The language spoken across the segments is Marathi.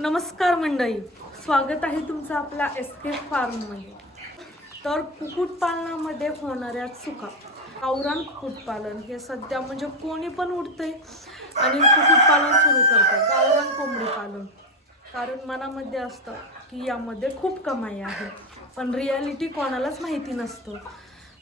नमस्कार मंडळी, स्वागत आहे तुमचं आपल्या एस्केप फार्ममध्ये. तर कुक्कुटपालनामध्ये होणाऱ्या चुका. गावरान कुक्कुटपालन हे सध्या म्हणजे कोणी पण उठतंय आणि कुक्कुटपालन सुरू करतं, गावरान कोंबडी पालन. कारण मनामध्ये असतं की यामध्ये खूप कमाई आहे, पण रियालिटी कोणालाच माहिती नसतं.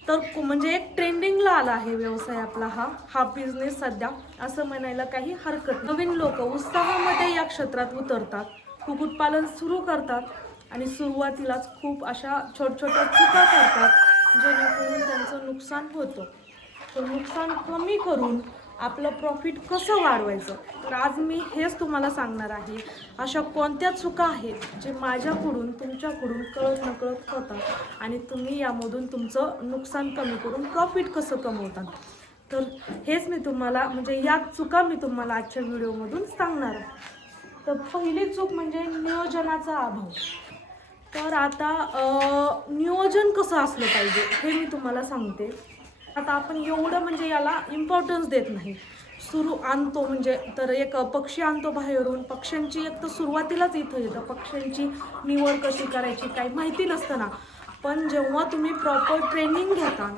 तर म्हणजे एक ट्रेंडिंगला आला आहे व्यवसाय आपला हा बिझनेस सध्या, असं म्हणायला काही हरकत नाही. नवीन लोक उत्साहामध्ये या क्षेत्रात उतरतात, कुक्कुटपालन सुरू करतात आणि सुरुवातीलाच खूप अशा छोट्या चुका करतात जेणेकरून त्यांचं नुकसान होतं. तर नुकसान कमी करून आपलं प्रॉफिट कसं वाढवायचं, तर आज मी हेच तुम्हाला सांगणार आहे. अशा कोणत्या चुका आहेत जे माझ्याकडून तुमच्याकडून कळत नकळत होतात आणि तुम्ही यामधून तुमचं नुकसान कमी करून प्रॉफिट कसं कमवतात. तर हेच मी तुम्हाला म्हणजे या चुका मी तुम्हाला आजच्या व्हिडिओमधून सांगणार आहे. तर पहिली चूक म्हणजे नियोजनाचा अभाव. तर आता नियोजन कसं असलं पाहिजे हे मी तुम्हाला सांगते. आता आपण एवढं म्हणजे याला इम्पॉर्टन्स देत नाही. सुरू आणतो म्हणजे तर एक पक्षी आणतो बाहेरून, पक्ष्यांची एक तर सुरुवातीलाच इथं येतं, पक्ष्यांची निवड कशी करायची काही माहिती नसतं ना. पण जेव्हा तुम्ही प्रॉपर ट्रेनिंग घेता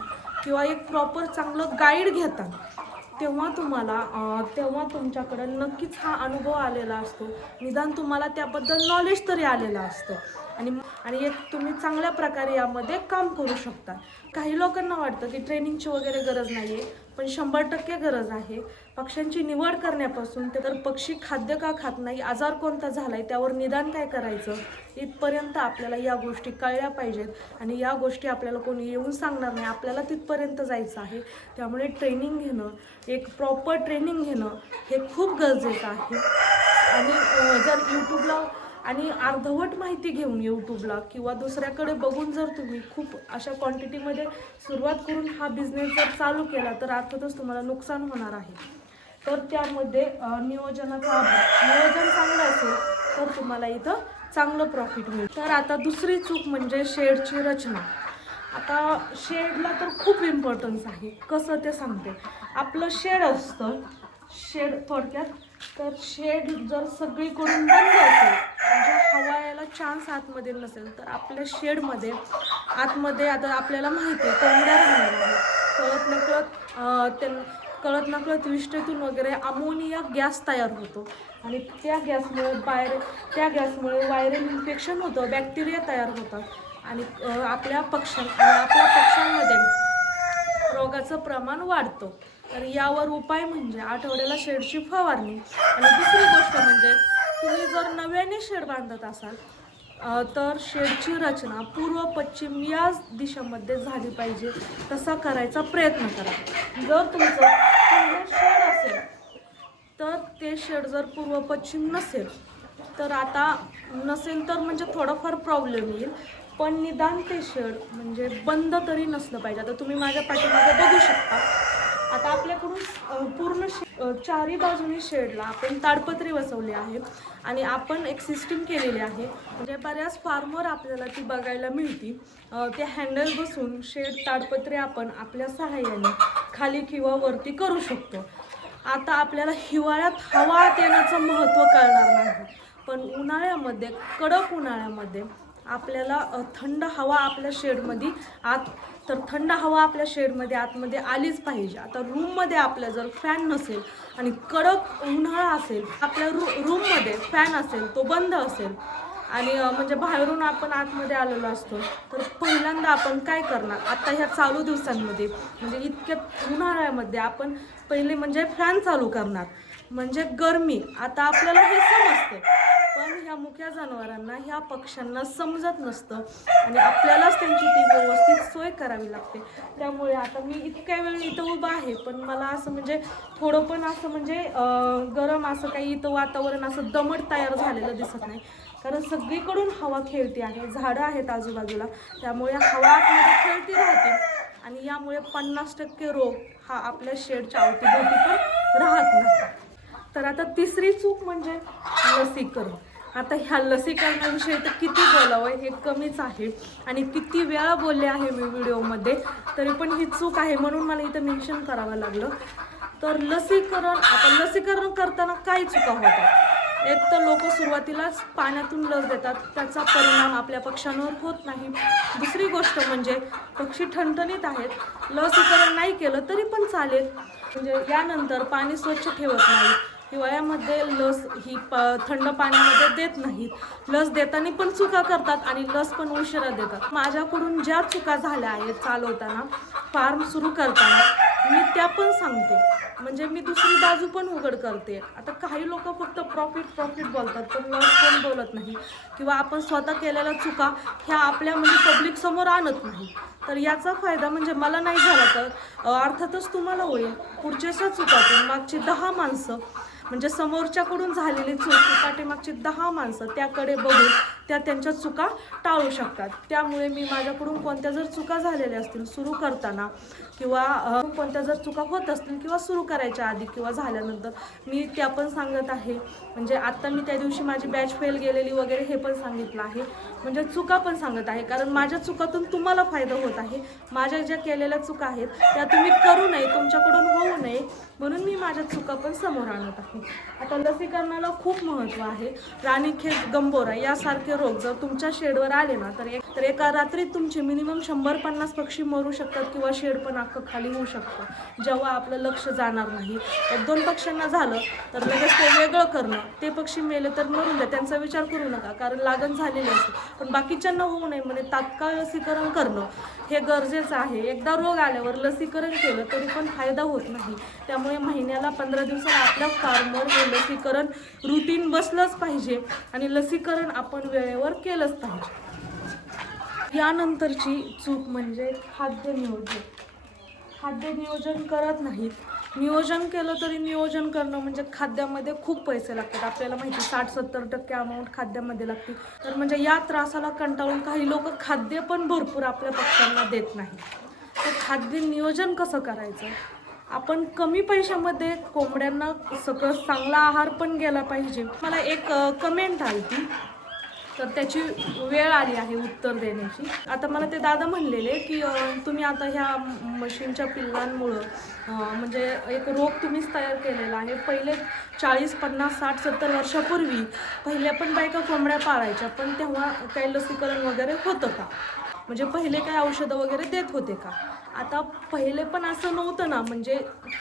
किंवा एक प्रॉपर चांगलं गाईड घेता तेव्हा तेव्हा तुमच्याकडे नक्कीच हा अनुभव आलेला असतो, निदान तुम्हाला त्याबद्दल नॉलेज तरी आलेलं असतं आणि एक तुम्ही चांगल्या प्रकारे यामध्ये काम करू शकता. काही लोकांना वाटतं की ट्रेनिंगची वगैरे गरज नाही आहे, पण 100% गरज आहे. पक्ष्यांची निवड करण्यापासून ते तर पक्षी खाद्य का खात नाही, आजार कोणता झाला आहे, त्यावर निदान काय करायचं, इथपर्यंत आपल्याला या गोष्टी कळल्या पाहिजेत आणि या गोष्टी आपल्याला कोणी येऊन सांगणार नाही, आपल्याला तिथपर्यंत जायचं आहे. त्यामुळे ट्रेनिंग घेणं, एक प्रॉपर ट्रेनिंग घेणं हे खूप गरजेचं आहे. आणि जर यूट्यूबला आणि अर्धवट माहिती घेऊन यूट्यूबला किंवा दुसऱ्याकडे बघून जर तुम्ही खूप अशा क्वांटिटीमध्ये सुरुवात करून हा बिझनेस जर चालू केला तर अर्थातच तुम्हाला नुकसान होणार आहे. तर त्यामध्ये नियोजनाचा अभाव, नियोजन चांगलं असेल तर तुम्हाला इथं चांगलं प्रॉफिट मिळेल. तर आता दुसरी चूक म्हणजे शेडची रचना. आता शेडला तर खूप इम्पॉर्टन्स आहे. कसं ते सांगते. आपलं शेड असतं, शेड थोडक्यात तर शेड जर सगळीकडून बंद असेल म्हणजे हवा यायला चान्स आतमध्ये नसेल तर आपल्या शेडमध्ये आतमध्ये आता आपल्याला माहिती आहे कोंबड्या राहणार आहे. कळत नकळत विष्ठेतून वगैरे अमोनिया गॅस तयार होतो आणि त्या गॅसमुळे व्हायरल इन्फेक्शन होतं, बॅक्टेरिया तयार होतात आणि आपल्या पक्ष्यांमध्ये रोगाचं प्रमाण वाढतं. तर यावर उपाय म्हणजे आठवड्याला शेडची फवारणी. आणि दुसरी गोष्ट म्हणजे तुम्ही जर नव्याने शेड बांधत असाल तर शेडची रचना पूर्व पश्चिम या दिशेमध्ये झाली पाहिजे, तसा करायचा प्रयत्न करा. जर तुमचं शेड असेल तर ते शेड जर पूर्व पश्चिम नसेल तर म्हणजे थोडाफार प्रॉब्लेम येईल, पण निदान ते शेड म्हणजे बंद तरी नसलं पाहिजे. आता तुम्ही माझ्या पाठीमागे बघू शकता. आता आपल्याकडून पूर्ण चारी बाजूनी शेडला आपण ताडपत्री बसवली आहे आणि आपण एक सिस्टीम केलेली आहे. म्हणजे बऱ्याच फार्मवर आपल्याला ती बघायला मिळते. ते हँडल बसून शेड ताडपत्री आपण आपल्या सहाय्याने खाली किंवा वरती करू शकतो. आता आपल्याला हिवाळ्यात हवा येण्याचं महत्त्व कळणार नाही, पण उन्हाळ्यामध्ये कडक उन्हाळ्यामध्ये आपल्याला थंड हवा आपल्या शेडमध्ये थंड हवा आपल्या शेडमध्ये आतमध्ये आलीच पाहिजे. आता रूममध्ये आपल्या जर फॅन नसेल आणि कडक उन्हाळा असेल, आपल्या रूममध्ये फॅन असेल तो बंद असेल आणि म्हणजे बाहेरून आपण आतमध्ये आलेलो असतो, तर पहिल्यांदा आपण काय करणार आता ह्या चालू दिवसांमध्ये म्हणजे इतक्या उन्हाळ्यामध्ये आपण पहिले म्हणजे फॅन चालू करणार म्हणजे गरमी. आता आपल्याला हे समजते, पण ह्या मुक्या जनावरांना ह्या पक्ष्यांना समजत नसतं आणि आपल्यालाच त्यांची ती व्यवस्थित सोय करावी लागते. त्यामुळे आता मी इतक्या वेळ इथं उभं आहे, पण मला असं म्हणजे थोडं पण असं म्हणजे गरम असं काही इथं वातावरण असं दमट तयार झालेलं दिसत नाही, कारण सगळीकडून हवा खेळती आहे, झाडं आहेत आजूबाजूला, त्यामुळे हवा आतमध्ये खेळती राहते आणि यामुळे 50% रोग हा आपल्या शेडच्या अवतीभोवती पण राहत नाही. तर आता तिसरी चूक म्हणजे लसीकरण. आता ह्या लसीकरणाविषयी तर किती बोलावं हे कमीच आहे आणि किती वेळा बोलले आहे मी व्हिडिओमध्ये, तरी पण ही चूक आहे म्हणून मला इथं मेन्शन करावं लागलं. तर लसीकरण करताना काय चुका होतात. एक तर लोक सुरुवातीलाच पाण्यातून लस देतात, त्याचा परिणाम आपल्या पक्ष्यांवर होत नाही. दुसरी गोष्ट म्हणजे पक्षी ठणठणीत आहेत, लसीकरण नाही केलं तरी पण चालेल. म्हणजे यानंतर पाणी स्वच्छ ठेवत नाही. हिवाळ्यामध्ये लस ही थंड पाण्यामध्ये देत नाहीत. लस देताना पण चुका करतात आणि लस पण उशिरा देतात. माझ्याकडून ज्या चुका झाल्या आहेत चालवताना, फार्म सुरू करताना, मी त्या पण सांगते. म्हणजे मी दुसरी बाजू पण उघड करते. आता काही लोक फक्त प्रॉफिट बोलतात, पण लस पण बोलत नाही, किंवा आपण स्वतः केलेल्या चुका ह्या आपल्या म्हणजे पब्लिक समोर आणत नाही. तर याचा फायदा म्हणजे मला नाही झाला तर अर्थातच तुम्हाला होईल. पुढच्याच्या चुकातून मागची 10 माणसं, म्हणजे समोरच्याकडून झालेली चूक पाठीमागची 10 माणसं त्याकडे बघून त्यांच्या चुका टाळू शकतात. त्यामुळे मी माझ्याकडून कोणत्या जर चुका झालेल्या असतील सुरू करताना, किंवा कोणत्या जर चुका होत असतील किंवा सुरू करायच्या आधी किंवा झाल्यानंतर, मी त्या पण सांगत आहे. म्हणजे आत्ता मी त्या दिवशी माझी बॅच फेल गेलेली वगैरे हे पण सांगितलं आहे. म्हणजे चुका पण सांगत आहे, कारण माझ्या चुकातून तुम्हाला फायदा होत आहे. माझ्या ज्या केलेल्या चुका आहेत त्या तुम्ही करू नये, तुमच्याकडून होऊ नये, म्हणून मी माझ्या चुका पण समोर आणत आहे. आता लसीकरणाला खूप महत्त्व आहे. राणीखेत, गंभोरा यासारखे रोग जर तुमच्या शेडवर आले ना, तर एका रात्रीत तुमचे मिनिमम 100-50 पक्षी मरू शकतात, किंवा शेड पण अख्खं खाली होऊ शकतं, जेव्हा आपलं लक्ष जाणार नाही. 1-2 पक्ष्यांना झालं तर लगेच ते वेगळं करणं, ते पक्षी मेले तर मरून द्या, त्यांचा विचार करू नका, कारण लागण झालेली असते. पण बाकीच्यांना होऊ नये म्हणजे तात्काळ लसीकरण करणं हे गरजेचं आहे. एकदा रोग आल्यावर लसीकरण केलं तरी पण फायदा होत नाही. त्यामुळे महिन्याला 15 दिवसाला आपल्या फार्मवर हे लसीकरण रुटीन बसलंच पाहिजे, आणि लसीकरण आपण वेळेवर केलंच पाहिजे. यानंतरची चूक म्हणजे खाद्य नियोजन करत नाहीत. नियोजन केलं तरी नियोजन करणं म्हणजे खाद्यामध्ये खूप पैसे लागतात. आपल्याला माहिती 60-70% अमाऊंट खाद्यामध्ये लागते. तर म्हणजे या त्रासाला कंटाळून काही लोक खाद्य पण भरपूर आपल्या पक्ष्यांना देत नाही. तर खाद्य नियोजन कसं करायचं? आपण कमी पैशामध्ये कोंबड्यांना सगळं चांगला आहार पण गेला पाहिजे. मला एक कमेंट आली ती, तर त्याची वेळ आली आहे उत्तर देण्याची. आता मला ते दादा म्हणलेले की तुम्ही आता ह्या मशीनच्या पिल्लांमुळं म्हणजे एक रोग तुम्हीच तयार केलेला आहे. पहिले 40, 50, 60, 70 वर्षापूर्वी पहिल्या पण बायका कोंबड्या पाळायच्या, पण तेव्हा काही लसीकरण वगैरे होतं का? म्हणजे पहिले काय औषधं वगैरे देत होते का? आता पहिले पण असं नव्हतं ना, म्हणजे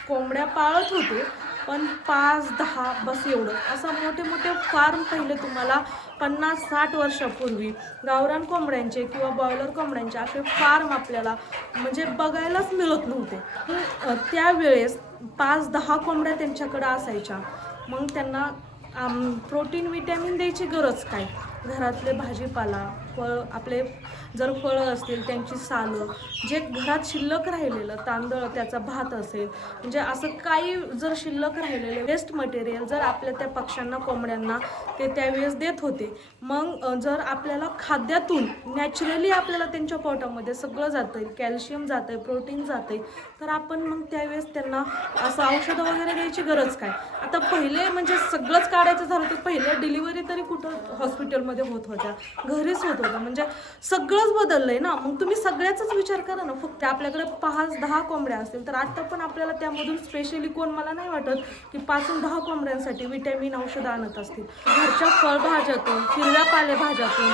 कोंबड्या पाळत होते, पण 5-10 बस एवढं. असं मोठे फार्म पहिले तुम्हाला 50-60 वर्षापूर्वी गावरान कोंबड्यांचे किंवा बॉयलर कोंबड्यांचे असे फार्म आपल्याला म्हणजे बघायलाच मिळत नव्हते. त्यावेळेस 5-10 कोंबड्या त्यांच्याकडे असायच्या. मग त्यांना प्रोटीन विटॅमिन द्यायची गरज काय? घरातले भाजीपाला, फळ, आपले जर फळं असतील त्यांची सालं, जे घरात शिल्लक राहिलेलं तांदूळ, त्याचा भात असेल, म्हणजे असं काही जर शिल्लक राहिलेलं वेस्ट मटेरियल जर आपल्या त्या पक्ष्यांना, कोंबड्यांना ते त्यावेळेस देत होते. मग जर आपल्याला खाद्यातून नॅचरली आपल्याला त्यांच्या पोटामध्ये सगळं जातं, कॅल्शियम जातं आहे, प्रोटीन जातं आहे, तर आपण मग त्यावेळेस त्यांना असं औषधं वगैरे द्यायची गरज काय? आता पहिले म्हणजे सगळंच काढायचं झालं तर पहिले डिलिव्हरी तरी कुठं हॉस्पिटलमध्ये होत होत्या, घरीच होत होत्या. म्हणजे सगळंच बदललंय ना. मग तुम्ही सगळ्याचाच विचार करा ना. फक्त आपल्याकडे 5-10 कोंबड्या असतील तर आता पण आपल्याला त्यामधून स्पेशली कोण, मला नाही वाटत की 5-10 कोंबड्यांसाठी विटॅमिन औषधं आणत असतील. घरच्या फळभाज्यातून, हिरव्या पालेभाज्यातून,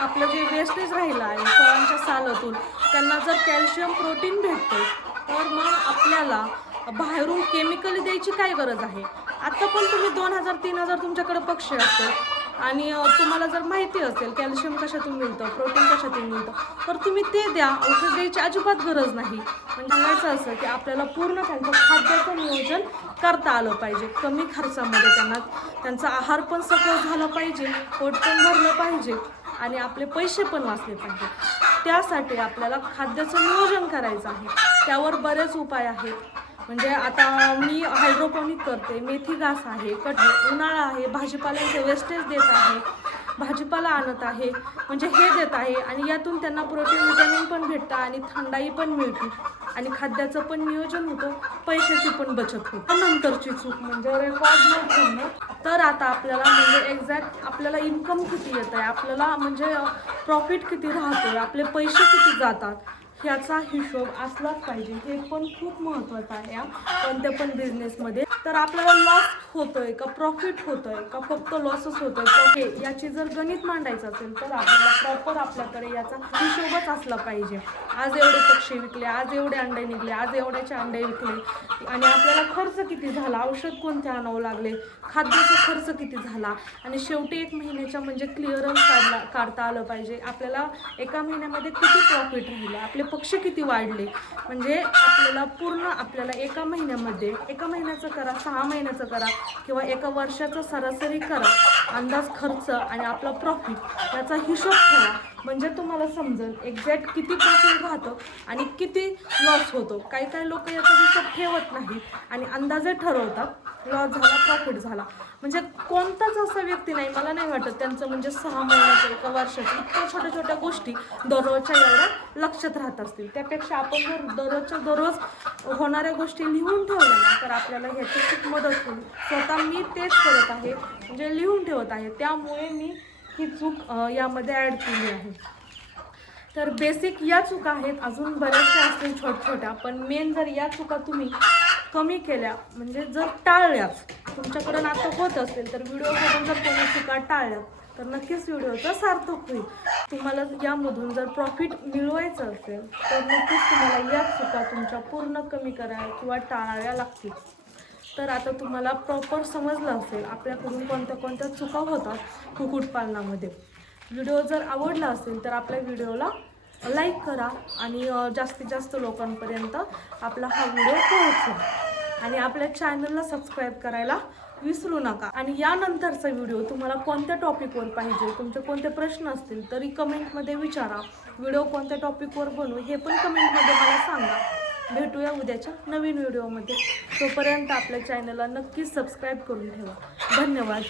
आपलं जे वेस्टेज राहिलं आहे फळांच्या सालातून त्यांना जर कॅल्शियम, प्रोटीन भेटतं, तर मग आपल्याला बाहेरून केमिकल द्यायची काय गरज आहे? आता पण तुम्ही 2000-3000 तुमच्याकडे पक्षी असतील आणि तुम्हाला जर माहिती असेल कॅल्शियम कशातून मिळतं, प्रोटीन कशातून मिळतं, तर तुम्ही ते द्या. औषध द्यायची अजिबात गरज नाही. म्हणजे सांगायचं असं की आपल्याला पूर्ण त्यांचं खाद्याचं नियोजन करता आलं पाहिजे. कमी खर्चामध्ये त्यांचा आहार पण सगळं झालं पाहिजे, पोट पण भरलं पाहिजे आणि आपले पैसे पण वाचले पाहिजे. त्यासाठी आपल्याला खाद्याचं नियोजन करायचं आहे. त्यावर बरेच उपाय आहेत. म्हणजे आता मी हायड्रोपोनिक करते, मेथी घास आहे, उन्हाळा आहे, भाजीपाल्याचे वेस्टेज देत आहे, भाजीपाला आणत आहे, म्हणजे हे देत आहे, आणि यातून त्यांना प्रोटीन, विटॅमिन पण भेटतं आणि थंडाई पण मिळते आणि खाद्याचं पण नियोजन होतं, पैशाची पण बचत होते. नंतरची चूक म्हणजे रेकॉर्ड न ठेवणं. तर आता आपल्याला म्हणजे एक्झॅक्ट आपल्याला इन्कम किती येत आहे, आपल्याला म्हणजे प्रॉफिट किती राहतो, आपले पैसे किती जातात, ह्याचा हिशोब असलाच पाहिजे. हे पण खूप महत्त्वाचं आहे कोणत्या पण बिझनेसमध्ये. तर आपल्याला लॉस होतोय का प्रॉफिट होतोय का फक्त लॉसच होतोय, तर याची जर गणित मांडायचं असेल तर आपल्याला प्रॉपर आपल्याकडे याचा हिशोबच असला पाहिजे. आज एवढे पक्षी विकले, आज एवढे अंडे निघले, आज एवढ्याचे अंडे विकले आणि आपल्याला खर्च किती झाला, औषध कोणते आणावं लागले, खाद्याचा खर्च किती झाला आणि शेवटी 1 महिन्याच्या म्हणजे क्लिअरन्स काढता आलं पाहिजे. आपल्याला एका महिन्यामध्ये किती प्रॉफिट राहिलं, आपले पक्षी किती वाढले, म्हणजे आपल्याला पूर्ण आपल्याला एका महिन्याचं करा, 6 महिन्याचं करा किंवा एका वर्षाचं सरासरी करा, अंदाज खर्च आणि आपला प्रॉफिट याचा हिशोब ठेवा. म्हणजे तुम्हाला समजेल एक्झॅक्ट किती प्रॉफिट राहतं आणि किती लॉस होतो. काही लोक याचा हिशोब ठेवत नाही आणि अंदाजे ठरवतात, लॉस झाला प्रॉफिट झाला. म्हणजे कोणताच असा व्यक्ती नाही, मला नाही वाटत त्यांचं म्हणजे 6 महिन्याचं एका वर्षाचं इतक्या छोट्या छोट्या गोष्टी दररोजच्या एवढ्या लक्षात राहत असतील. त्यापेक्षा आपण जर दररोजच्या दररोज होणाऱ्या गोष्टी लिहून ठेवल्या ना तर आपल्याला ह्याची खूप मदत होईल. स्वतः मी तेच करत आहे, म्हणजे लिहून ठेवत आहे, त्यामुळे मी ही चूक यामध्ये ॲड केली आहे. तर बेसिक या चुका आहेत, अजून बऱ्याचशा असतील छोट्या, पण मेन जर या चुका तुम्ही कमी केल्या म्हणजे जर टाळल्याच, तुमच्याकडून आता होत असेल तर व्हिडिओ बघून जर कोणी चुका टाळल्या तर नक्कीच व्हिडिओचा सार्थक होईल. तुम्हाला यामधून जर प्रॉफिट मिळवायचं असेल तर नक्कीच तुम्हाला या चुका तुमच्या पूर्ण कमी कराव्या किंवा टाळाव्या लागतील. तर आता तुम्हाला प्रॉपर समजलं असेल आपल्याकडून कोणत्या चुका होतात कुक्कुटपालनामध्ये. व्हिडिओ जर आवडला असेल तर आपल्या व्हिडिओला लाईक करा आणि जास्तीत जास्त लोकांपर्यंत आपला हा व्हिडिओ पोहोचवा आणि आपल्या चॅनलला सबस्क्राईब करायला विसरू नका. आणि यानंतरचा व्हिडिओ तुम्हाला कोणत्या टॉपिकवर पाहिजे, तुमचे कोणते प्रश्न असतील तरी कमेंटमध्ये विचारा. व्हिडिओ कोणत्या टॉपिकवर बनवू हे पण कमेंटमध्ये मला सांगा. भेटूया उद्याच्या नवीन व्हिडिओमध्ये. तोपर्यंत आपल्या चॅनलला नक्कीच सबस्क्राईब करून ठेवा. धन्यवाद.